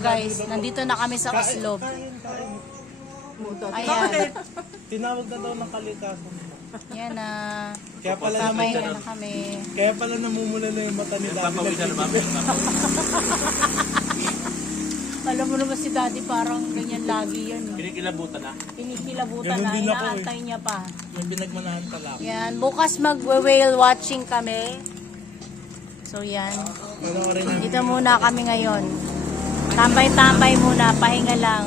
guys, nandito na kami sa Oslob. Ayan. Tinawag na daw ng kalikasan. Yan na. Kaya pala Sabay na kami. Kaya pala namumula na yung mata ni Daddy. Alam mo naman si Daddy parang ganyan lagi yan. Kinikilabutan na. Kinikilabutan Ganun na, din ako inaantay niya pa. Yung pinagmanahan pala. Yan, bukas mag-whale watching kami. So yan. Dito muna kami ngayon. Tambay-tambay muna, pahinga lang.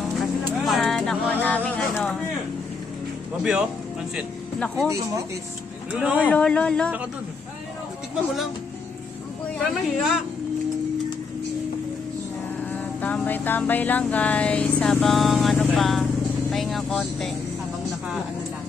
Nakuha namin ano. Babi oh, pansit. Naku, lo. Saka dun. Tikman mo lang. Tambay-tambay lang guys. Habang ano pa, pahinga konti. Habang naka-ano lang.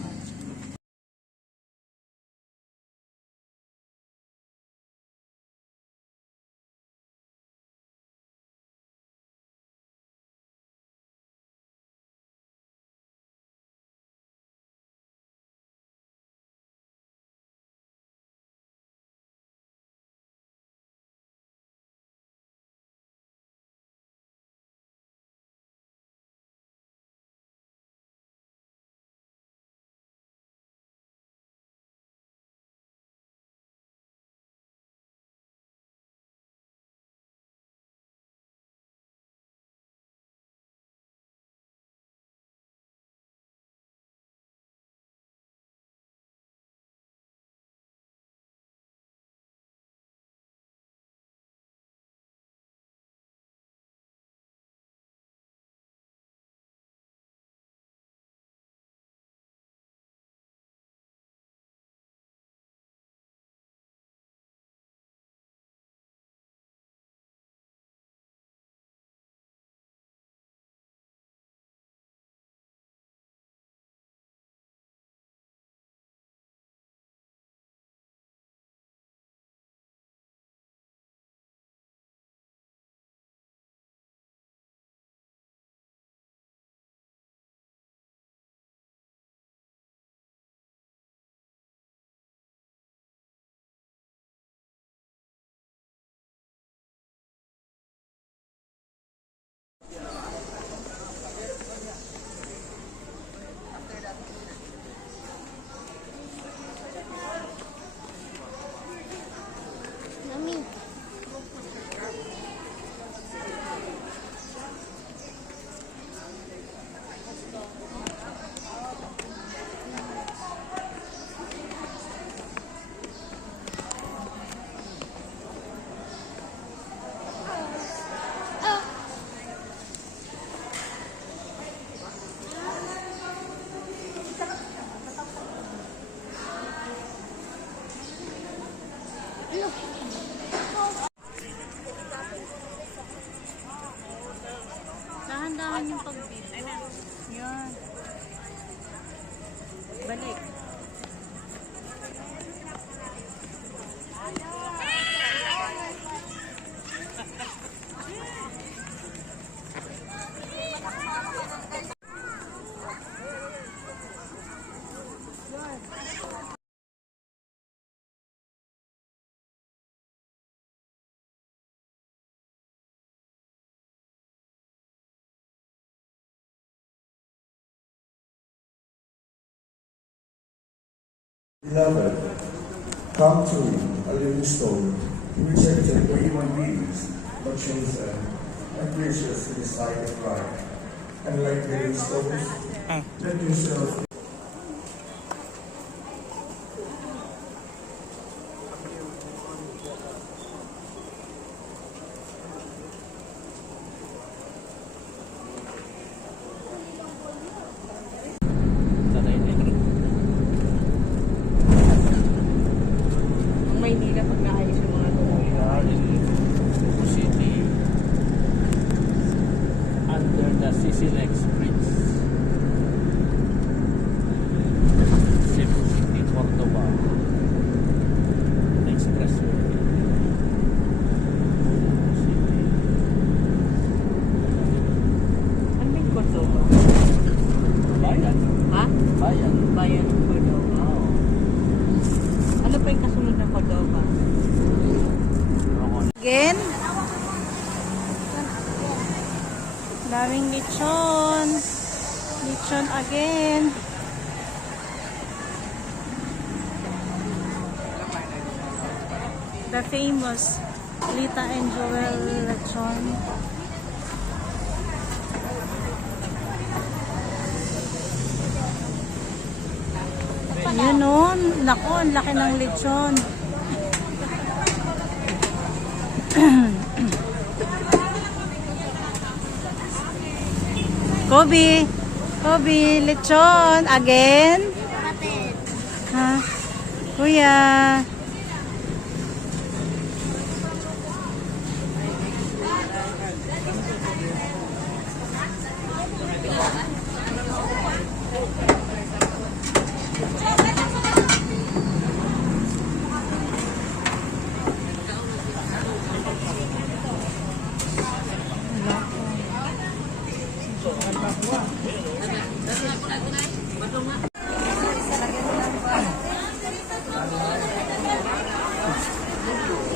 Dahan-dahan yung pag-beat. Yan. Balik. Beloved, come to a living stone, rejected by human beings, but chosen and precious in the sight of God. And like living stones, let yourself Maynila pag naayos yung mga Cebu City under the CCLEX Bridge. Cebu City, Cordova Expressway. City. Ano yung Cordova? Bayan. Ha? Bayan. Bayan ng Cordova. Oo. Ano pa yung kasunod ng Cordova? Again? Daming lechon. Lechon again. The famous Lita and Joel lechon. Yun o. Naku, ang laki ng lechon. Kobe, lechon. Again? Ha? Kuya.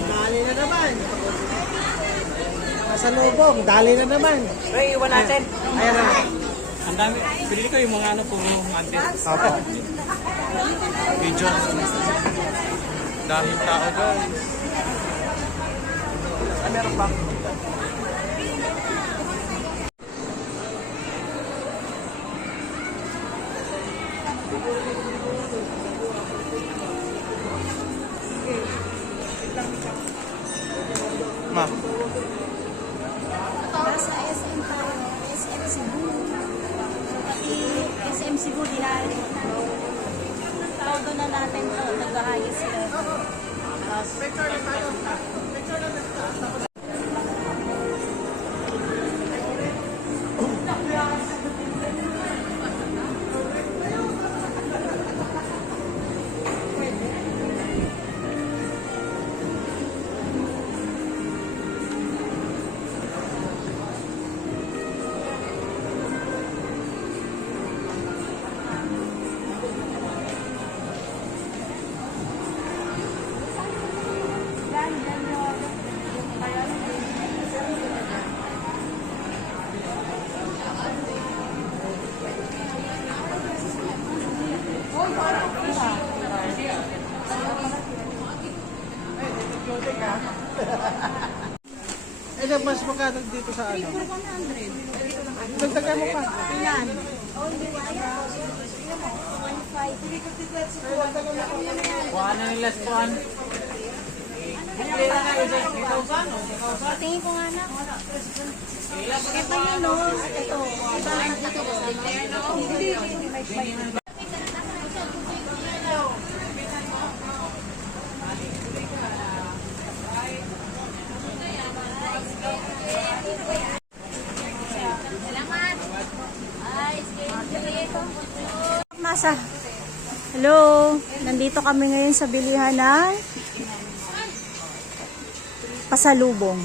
Dali na naman. Nasa lubong, dali na naman. Ray, iwan natin. Ayan na. Ang dami. Pili ko yung mga ano puro antes. Opo. Video. Dahil tao guys. Ay, meron pa. Ma. Nasa SM tayo. SM Cebu. So, pati SM Cebu, dinali. Todo na natin to. Nag-ahayos level. Eh, mas magkano dito sa ano? Dagdagan mo pa. Ilan? Kuha na nila spawn. Tingin ko nga na. Ito yun, no? Ito. Ito lang dito. Masa. Hello. Nandito kami ngayon sa bilihan ng pasalubong.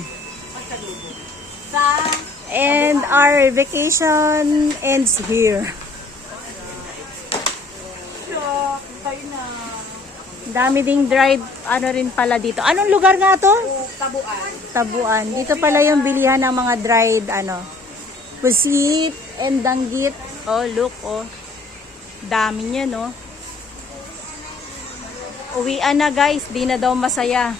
And our vacation ends here. Dami ding dried, ano rin pala dito. Anong lugar nga to? Tabuan. Dito pala yung bilihan ng mga dried, pusit and danggit. Oh, look, oh. Dami niya, no? Uwian na, guys. Di na daw masaya.